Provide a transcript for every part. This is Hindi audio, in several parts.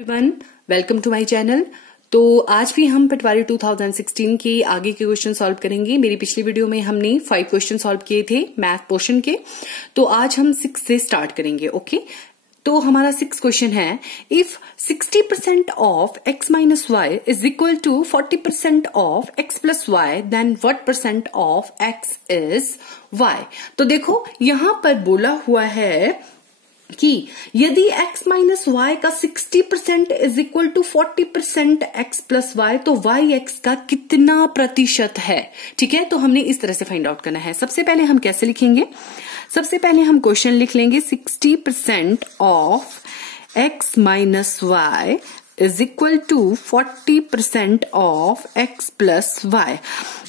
Everyone, welcome to my channel. तो आज भी हम पटवारी 2016 के आगे के क्वेश्चन सॉल्व करेंगे। मेरी पिछली वीडियो में हमने 5 क्वेश्चन सॉल्व किए थे मैथ पोर्शन के, तो आज हम 6 से स्टार्ट करेंगे। ओके, तो हमारा 6 क्वेश्चन है, if 60% of x minus y is equal to 40% of x plus y, then what percent of x is y। तो देखो यहां पर बोला हुआ है कि यदि x माइनस वाई का 60% is equal to 40% x plus y, तो yx का कितना प्रतिशत है। ठीक है, तो हमने इस तरह से फाइंड आउट करना है। सबसे पहले हम कैसे लिखेंगे, सबसे पहले हम क्वेश्चन लिख लेंगे 60% of x minus y is equal to 40% of x plus y.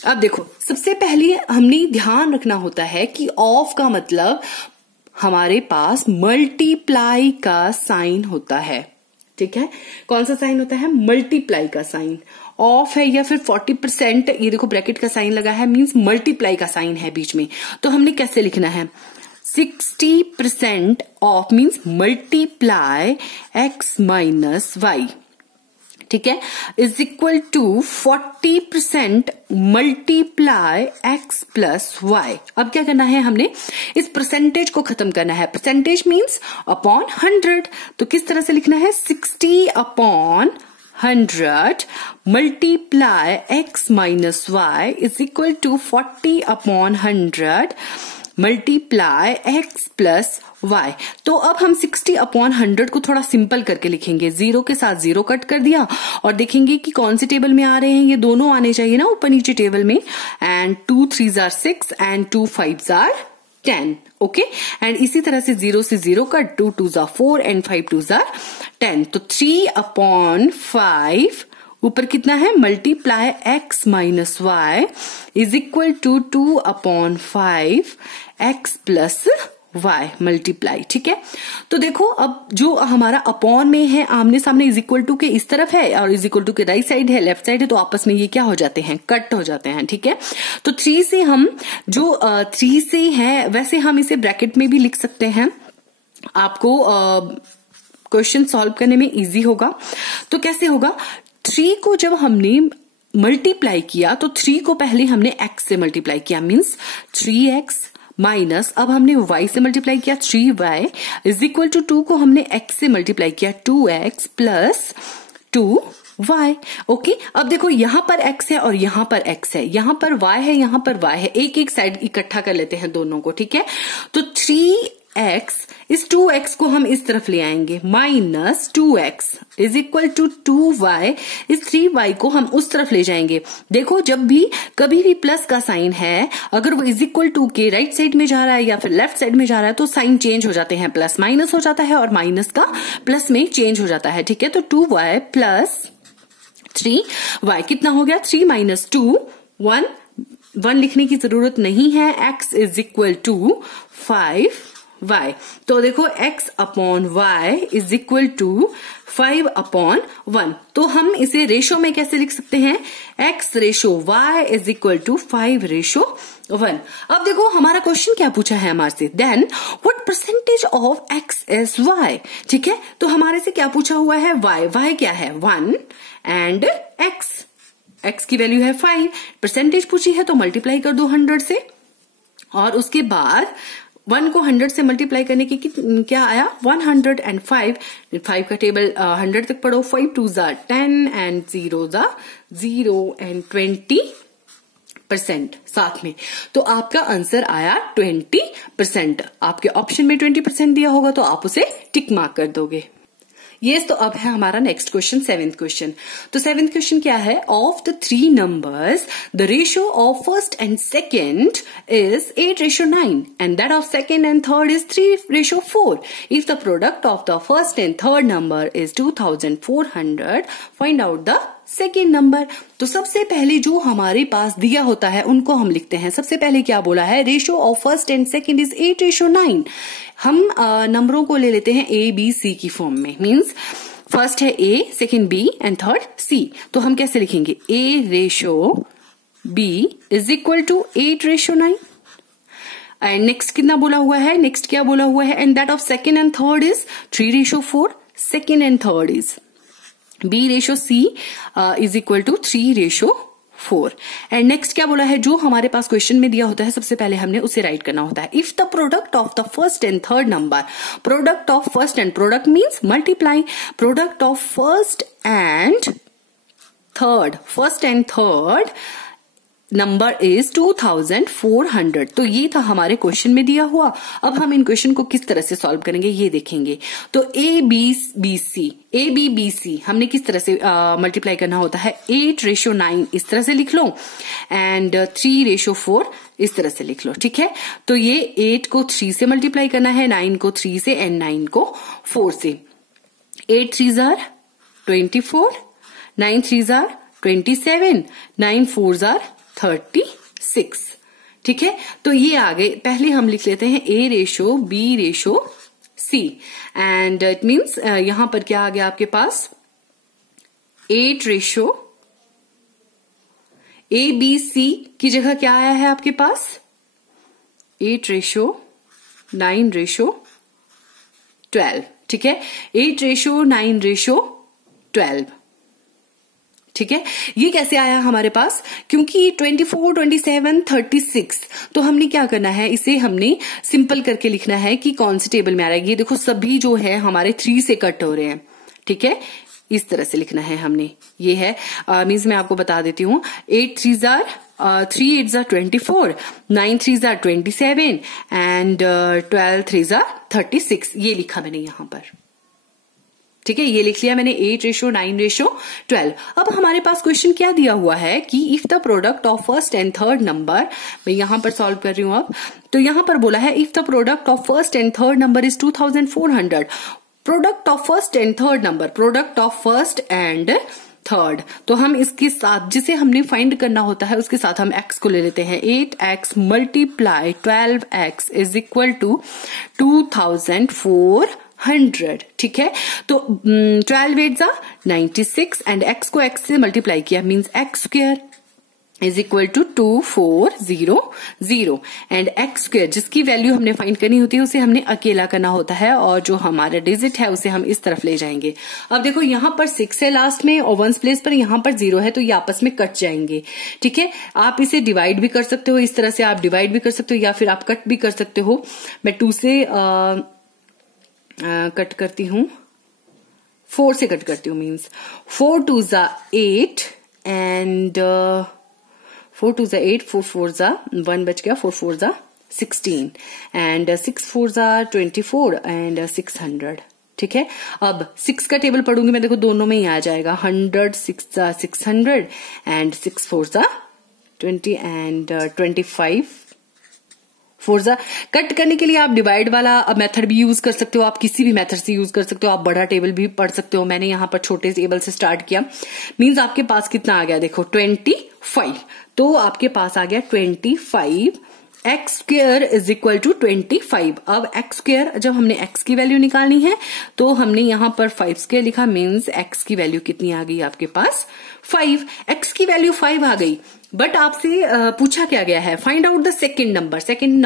अब देखो सबसे पहले हमने ध्यान रखना होता है कि ऑफ का मतलब हमारे पास मल्टीप्लाई का साइन होता है। ठीक है, कौन सा साइन होता है, मल्टीप्लाई का साइन। ऑफ है या फिर 40%, ये देखो ब्रैकेट का साइन लगा है, मींस मल्टीप्लाई का साइन है बीच में। तो हमने कैसे लिखना है, 60% of means multiply x minus y, ठीक है, is equal to 40% multiply x plus y. अब क्या करना है, हमने इस परसेंटेज को खत्म करना है। परसेंटेज मीन्स अपॉन 100, तो किस तरह से लिखना है, 60 upon 100 multiply x minus y is equal to 40 upon 100 multiply x plus y। तो अब हम 60 अपॉन 100 को थोड़ा सिंपल करके लिखेंगे। 0 के साथ 0 कट कर दिया और देखेंगे कि कौन से टेबल में आ रहे हैं, ये दोनों आने चाहिए ना ऊपर नीचे टेबल में। And 2 3s are 6 and 2 5s are 10। Okay, and इसी तरह से 0 से 0 cut, 2 2s are 4 and 5 2s are 10। तो 3 अपॉन 5 ऊपर कितना है, multiply x minus y is equal to 2 upon 5 x plus y multiply. ठीक है, तो देखो अब जो हमारा अपॉन में है आमने सामने इज इक्वल टू के इस तरफ है और इज इक्वल टू के राइट साइड है, लेफ्ट साइड है, तो आपस में ये क्या हो जाते हैं, कट हो जाते हैं। ठीक है, तो 3 से हम जो 3 से है वैसे हम इसे ब्रैकेट में भी लिख सकते हैं, आपको क्वेश्चन सॉल्व करने में इजी होगा। तो कैसे होगा, 3 को जब हमने मल्टीप्लाई किया तो 3 को पहले हमने x से मल्टीप्लाई किया, मीन्स 3x माइनस, अब हमने y से मल्टीप्लाई किया 3y इज इक्वल टू 2 को हमने x से मल्टीप्लाई किया 2x प्लस 2y। ओके, अब देखो यहां पर x है और यहां पर x है, यहां पर y है, यहां पर y है, एक एक साइड इकट्ठा कर लेते हैं दोनों को। ठीक है, तो 3x, इस 2x को हम इस तरफ ले आएंगे, minus 2x is equal to 2y, इस 3y को हम उस तरफ ले जाएंगे। देखो जब भी कभी भी प्लस का साइन है, अगर वो इज इक्वल टू के राइट साइड में जा रहा है या फिर लेफ्ट साइड में जा रहा है, तो साइन चेंज हो जाते हैं, प्लस माइनस हो जाता है और माइनस का प्लस में चेंज हो जाता है। ठीक है, तो 2y प्लस 3y कितना हो गया, 3 माइनस 2 1 लिखने की जरूरत नहीं है, x is equal to 5y। तो देखो x upon y is equal to 5 upon 1। तो हम इसे रेशो में कैसे लिख सकते हैं, x ratio y is equal to 5 ratio 1। अब देखो हमारा क्वेश्चन क्या पूछा है हमारे से, then what percentage of x is y। ठीक है, तो हमारे से क्या पूछा हुआ है, y क्या है 1 एंड x की वैल्यू है 5, परसेंटेज पूछी है तो मल्टीप्लाई कर दो 100 से, और उसके बाद 1 को 100 से मल्टीप्लाई करने की क्या आया, 105। 5 का टेबल 100 तक पढ़ो, 5 2s are 10 and 0s are 0 and 20% साथ में, तो आपका आंसर आया 20%। आपके ऑप्शन में 20% दिया होगा तो आप उसे टिक मार्क कर दोगे। तो अब है हमारा नेक्स्ट क्वेश्चन, 7th क्वेश्चन। तो 7th क्वेश्चन क्या है, of the 3 numbers the ratio of first and second is 8:9 and that of second and third is 3:4। If the product of the first and third number is 2400, find out the second number. तो सबसे पहले जो हमारे पास दिया होता है उनको हम लिखते हैं। सबसे पहले क्या बोला है, ratio of first and second is 8:9। हम नंबरों को ले लेते हैं A B C की फॉर्म में, मींस फर्स्ट है A, second B and third C। तो हम कैसे लिखेंगे, A ratio B is equal to 8:9 and next कितना बोला हुआ है, नेक्स्ट क्या बोला हुआ है, and that of second and third is 3:4। Second and third is B/C is equal to 3/4। And next क्या बोला है, जो हमारे पास क्वेश्चन में दिया होता है सबसे पहले हमने उसे राइट करना होता है। If the product of the first and third number, product of first and, product means multiply, product of first and third number is 2400। तो ये था हमारे क्वेश्चन में दिया हुआ। अब हम इन क्वेश्चन को किस तरह से सॉल्व करेंगे ये देखेंगे। तो ए बी बी सी हमने किस तरह से मल्टीप्लाई करना होता है, 8/9 इस तरह से लिख लो एंड 3/4 इस तरह से लिख लो, ठीक है। तो ये 8 को 3 से मल्टीप्लाई करना है, 9 को 3 से एंड 9 को 4 से। 8 3s are 24, 9 3s are 27, 9 4s are 36, ठीक है। तो ये आ गए, पहले हम लिख लेते हैं A/B/C एंड इट मीन्स यहां पर क्या आ गया आपके पास, 8 ABC की जगह क्या आया है आपके पास, 8/9/12, ठीक है। 8/9/12, ठीक है। ये कैसे आया हमारे पास, क्योंकि 24, 27, 36, तो हमने क्या करना है, इसे हमने सिंपल करके लिखना है कि कौन सी टेबल में आ रहा है। ये देखो सभी जो है हमारे 3 से कट हो रहे हैं, ठीक है। इस तरह से लिखना है हमने, ये है मीन्स मैं आपको बता देती हूँ। 8 3s are 3 8s are 24, 9 3s are 27 and 12 3s are 36, ये लिखा मैंने यहां पर, ठीक है। ये लिख लिया मैंने 8/9/12। अब हमारे पास क्वेश्चन क्या दिया हुआ है कि if the product of first and third number, मैं यहां पर सॉल्व कर रही हूं अब। तो यहां पर बोला है if the product of first and third number is 2400, product of first and third number, product of first and third, तो हम इसके साथ जिसे हमने फाइंड करना होता है उसके साथ हम x को ले लेते हैं। 8x multiply 12x is equal to 2400, ठीक है। तो 12 8s are 96 एंड x को x से मल्टीप्लाई किया means x square is equal to 2400 and x square जिसकी वैल्यू हमने फाइंड करनी होती है उसे हमने अकेला करना होता है और जो हमारा डिजिट है उसे हम इस तरफ ले जाएंगे। अब देखो यहां पर 6 है लास्ट में और 1s प्लेस पर यहां पर 0 है, तो ये आपस में कट जाएंगे, ठीक है। आप इसे डिवाइड भी कर सकते हो, इस तरह से आप डिवाइड भी कर सकते हो या फिर आप कट भी कर सकते हो। मैं 2 से कट करती हूं, 4 से कट करती हूँ means 4 2s are 8 and 4 2s are 8, 4 4s are 1 बच गया, 4 4s are 16 and 6 4s are 24 and 600, ठीक है। अब 6 का टेबल पढ़ूंगी मैं, देखो दोनों में ही आ जाएगा 100, 6 600 and 6 4s are 20 and 25 4s are। Cut करने के लिए आप डिवाइड वाला मेथड भी यूज कर सकते हो, आप किसी भी मेथड से यूज कर सकते हो, आप बड़ा टेबल भी पढ़ सकते हो। मैंने यहाँ पर छोटे टेबल से स्टार्ट किया, मींस आपके पास कितना आ गया, देखो 25, तो आपके पास आ गया 25, x square is equal to 25। अब एक्स स्क्वायर जब हमने एक्स की वैल्यू निकालनी है तो हमने यहां पर 5 स्क्वायर लिखा, मीन्स एक्स की वैल्यू कितनी आ गई आपके पास 5। एक्स की वैल्यू 5 आ गई, बट आपसे पूछा क्या गया है, find out the second number. Second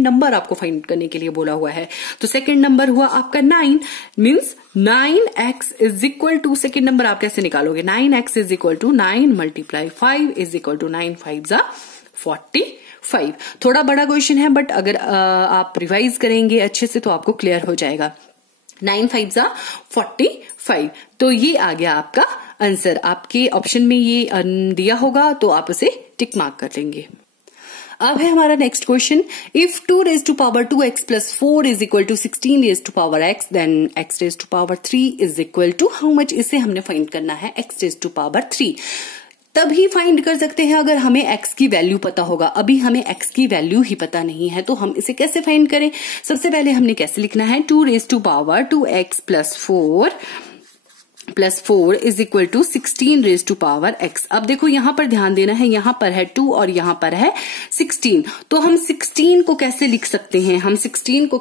number आपको फाइंड करने के लिए बोला हुआ है, तो सेकंड नंबर हुआ आपका 9, means 9x is equal to, second number आप कैसे निकालोगे, 9x is equal to 9 multiply 5 is equal to 9 5s are 45। थोड़ा बड़ा क्वेश्चन है, बट अगर आप रिवाइज करेंगे अच्छे से तो आपको क्लियर हो जाएगा। 9 5s are 45, तो ये आ गया आपका आंसर। आपके ऑप्शन में ये दिया होगा तो आप उसे टिक मार्क कर लेंगे। अब है हमारा next question, if 2 raised to power 2x plus 4 is equal to 16 raised to power x, then x raised to power 3 is equal to how much? इसे हमने फाइंड करना है x raised to power 3। तभी फाइंड कर सकते हैं अगर हमें x की वैल्यू पता होगा। अभी हमें x की वैल्यू ही पता नहीं है, तो हम इसे कैसे फाइंड करें। सबसे पहले हमने कैसे लिखना है, 2 raised to power 2x plus 4 is equal to 16 raised to power x। अब देखो यहां पर ध्यान देना है, यहां पर है 2 और यहां पर है 16, तो हम 16 को कैसे लिख सकते हैं, हम 16 को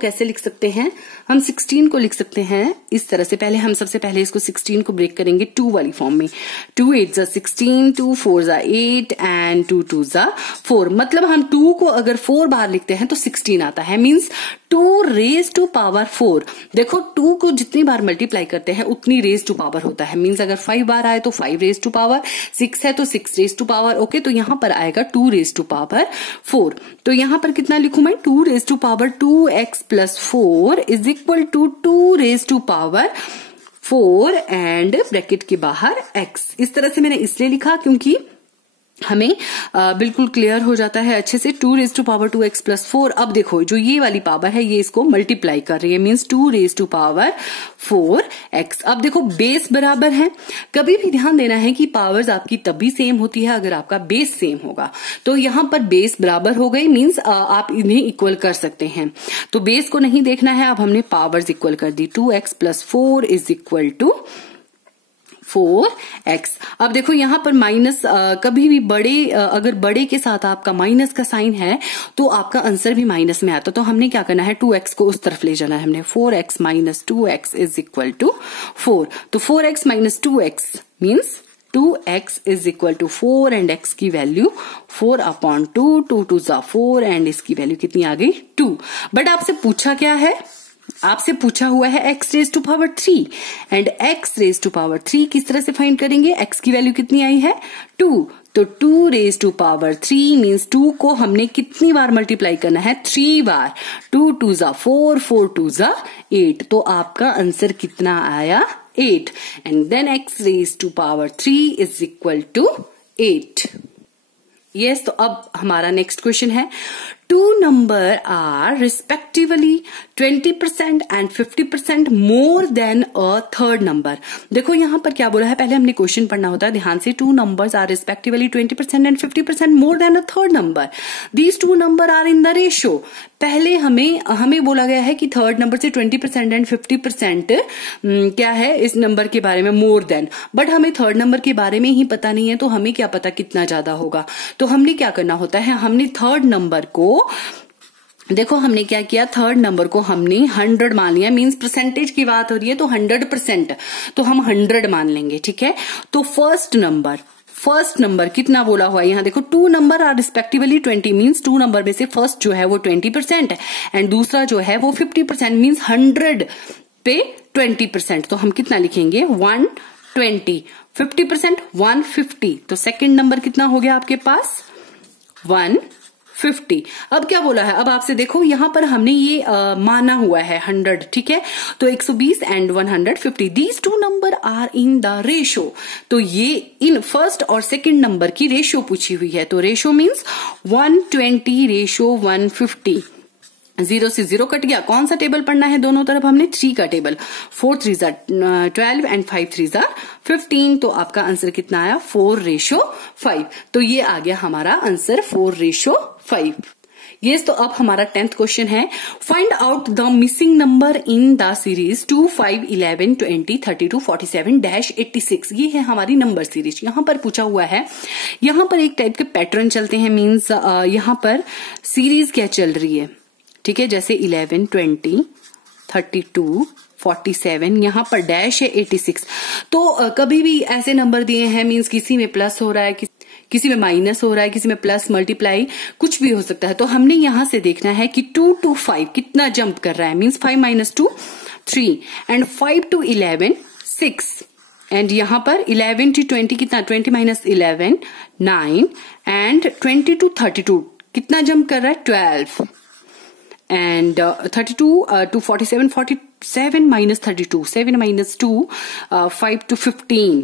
लिख सकते हैं इस तरह से। पहले हम सबसे पहले इसको 16 को ब्रेक करेंगे 2 वाली फॉर्म में। 2 8s are 16, 2 4s are 8 and 2 2s are 4। मतलब हम 2 को अगर 4 बार लिखते हैं तो 16 आता है, मीन्स 2 रेज टू पावर 4। देखो 2 को जितनी बार मल्टीप्लाई करते हैं उतनी रेज टू पावर होता है। मींस अगर 5 बार आए तो 5 रेज टू पावर, 6 है तो 6 रेज टू पावर। ओके, तो यहां पर आएगा 2 रेज टू पावर 4। तो यहां पर कितना लिखूं मैं, 2 raise to power 2x plus 4 is equal to 2 raise to power 4 and bracket के बाहर x। इस तरह से मैंने इसलिए लिखा क्योंकि हमें बिल्कुल क्लियर हो जाता है अच्छे से। 2 raise to power 2x plus 4। अब देखो जो ये वाली पावर है ये इसको मल्टीप्लाई कर रही है, means 2 raise to power 4x। अब देखो बेस बराबर है। कभी भी ध्यान देना है कि पावर्स आपकी तभी सेम होती है अगर आपका बेस सेम होगा। तो यहां पर बेस बराबर हो गई, मीन्स आप इन्हें इक्वल कर सकते हैं। तो बेस को नहीं देखना है, अब हमने पावर्स इक्वल कर दी। 2x plus 4 is equal to 4x। अब देखो यहां पर माइनस, कभी भी अगर बड़े के साथ आपका माइनस का साइन है तो आपका आंसर भी माइनस में आता। तो हमने क्या करना है, 2x को उस तरफ ले जाना है हमने। 4x minus 2x is equal to 4। तो 4x minus 2x means 2x is equal to 4 and x की वैल्यू 4/2, 2 2 जा 4 एंड इसकी वैल्यू कितनी आ गई 2। बट आपसे पूछा क्या है, आपसे पूछा हुआ है x raise to power 3 and x raise to power 3 किस तरह से फाइंड करेंगे। x की वैल्यू कितनी आई है 2, तो 2 रेज टू पावर 3 मीन्स 2 को हमने कितनी बार मल्टीप्लाई करना है, 3 बार। 2 2 जा 4, 4 2 जा 8। तो आपका आंसर कितना आया 8 and then x raise to power 3 is equal to 8। Yes, तो अब हमारा नेक्स्ट क्वेश्चन है, 2 number are respectively 20% and 50% more than a third number। देखो यहां पर क्या बोला है, पहले हमने क्वेश्चन पढ़ना होता है ध्यान से। 2 numbers are respectively 20% and 50% more than a third number। These 2 number are in the ratio। पहले हमें बोला गया है कि थर्ड नंबर से 20% एंड 50% क्या है इस नंबर के बारे में मोर देन, बट हमें थर्ड नंबर के बारे में ही पता नहीं है, तो हमें क्या पता कितना ज्यादा होगा। तो हमने क्या करना होता है, हमने थर्ड नंबर को, देखो हमने क्या किया, थर्ड नंबर को हमने 100 मान लिया। मींस परसेंटेज की बात हो रही है तो 100%, तो हम 100 मान लेंगे, ठीक है। तो फर्स्ट नंबर कितना बोला हुआ है यहाँ देखो, 2 number are respectively 20 means 2 number में से फर्स्ट जो है वो 20% एंड दूसरा जो है वो 50% मीन्स 100 पे 20%। तो हम कितना लिखेंगे 120, 50% 150। तो सेकंड नंबर कितना हो गया आपके पास 150। अब क्या बोला है, अब आपसे देखो यहां पर हमने ये माना हुआ है 100, ठीक है। तो 120 and 150, these 2 number are in the ratio. तो ये इन फर्स्ट और सेकंड नंबर की रेशो पूछी हुई है। तो रेशो मीन्स 120 रेशो 150। 0 से 0 कट गया। कौन सा टेबल पढ़ना है, दोनों तरफ हमने 3 का टेबल। 4 3 12 एंड 5 3 15। तो आपका आंसर कितना आया 4:5। तो ये आ गया हमारा आंसर 4:5। यस, तो अब हमारा 10th क्वेश्चन है, find out the missing number in the series 2 5 11 20 32 47 86। ये है हमारी नंबर सीरीज। यहां पर पूछा हुआ है, यहां पर एक टाइप के पैटर्न चलते हैं। मीन्स यहां पर सीरीज क्या चल रही है, ठीक है। जैसे 11 20 32 47, यहां पर डैश है 86। तो कभी भी ऐसे नंबर दिए हैं, मीन्स किसी में प्लस हो रहा है, किसी में माइनस हो रहा है, किसी में प्लस मल्टीप्लाई, कुछ भी हो सकता है। तो हमने यहां से देखना है कि 2 to 5 कितना जंप कर रहा है। मीन्स 5 - 2 3 एंड 5 to 11 6 एंड यहां पर 11 to 20 कितना 20 - 11 9 एंड 20 to 32 कितना जंप कर रहा है 12 एंड 32 to 47 47 - 32 7 - 2 5 to 15,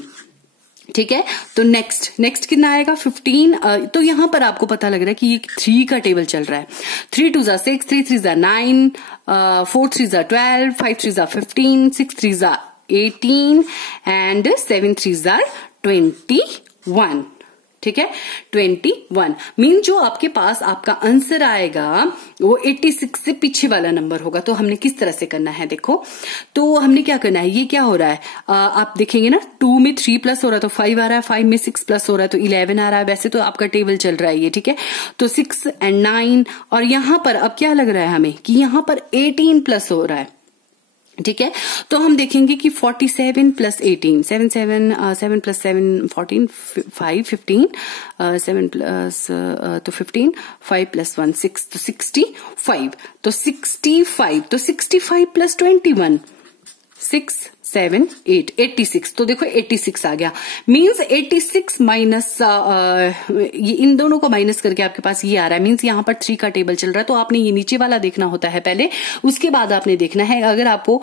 ठीक है। तो नेक्स्ट कितना आएगा 15। तो यहां पर आपको पता लग रहा है कि ये 3 का टेबल चल रहा है। 3 2 जा 6 3 3 जा 9 4 3 जा 12 5 3 जा 15 6 3 जा 18 एंड 7 3 जा 21, ठीक है। 21 मीन जो आपके पास आपका आंसर आएगा वो 86 से पीछे वाला नंबर होगा। तो हमने किस तरह से करना है, देखो तो हमने क्या करना है, ये क्या हो रहा है, आप देखेंगे ना 2 में 3 प्लस हो रहा है तो 5 आ रहा है, 5 में 6 प्लस हो रहा है तो 11 आ रहा है। वैसे तो आपका टेबल चल रहा है ये, ठीक है। तो 6 एंड 9 और यहां पर अब क्या लग रहा है हमें कि यहां पर 18 प्लस हो रहा है, ठीक है, तो हम देखेंगे कि 47 प्लस 18, 7 प्लस 7 14, 5 15, 7 प्लस तो 15, 5 प्लस 1 6, तो 65, तो 65, तो 65 प्लस 21 6 7 8 86, तो देखो 86 आ गया। मींस 86 माइनस ये इन दोनों को माइनस करके आपके पास ये आ रहा है। मींस यहाँ पर 3 का टेबल चल रहा है, तो आपने ये नीचे वाला देखना होता है पहले, उसके बाद आपने देखना है। अगर आपको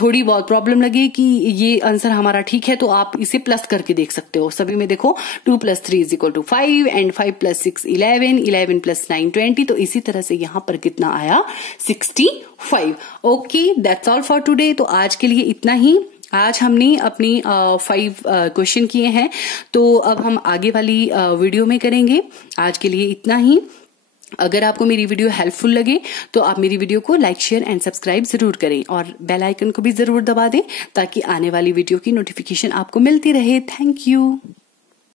थोड़ी बहुत प्रॉब्लम लगे कि ये आंसर हमारा ठीक है, तो आप इसे प्लस करके देख सकते हो। सभी में देखो 2 plus 3 is equal to 5 and 5 plus 6 11, 11 plus 9 20, तो इसी तरह से यहाँ पर कितना आया 65। Okay, that's all for today. तो आज के लिए इतना ही। आज हमने अपनी 5 क्वेश्चन किए हैं, तो अब हम आगे वाली वीडियो में करेंगे। आज के लिए इतना ही। अगर आपको मेरी वीडियो हेल्पफुल लगे तो आप मेरी वीडियो को लाइक शेयर एंड सब्सक्राइब जरूर करें और बेल आइकन को भी जरूर दबा दें ताकि आने वाली वीडियो की नोटिफिकेशन आपको मिलती रहे। Thank you.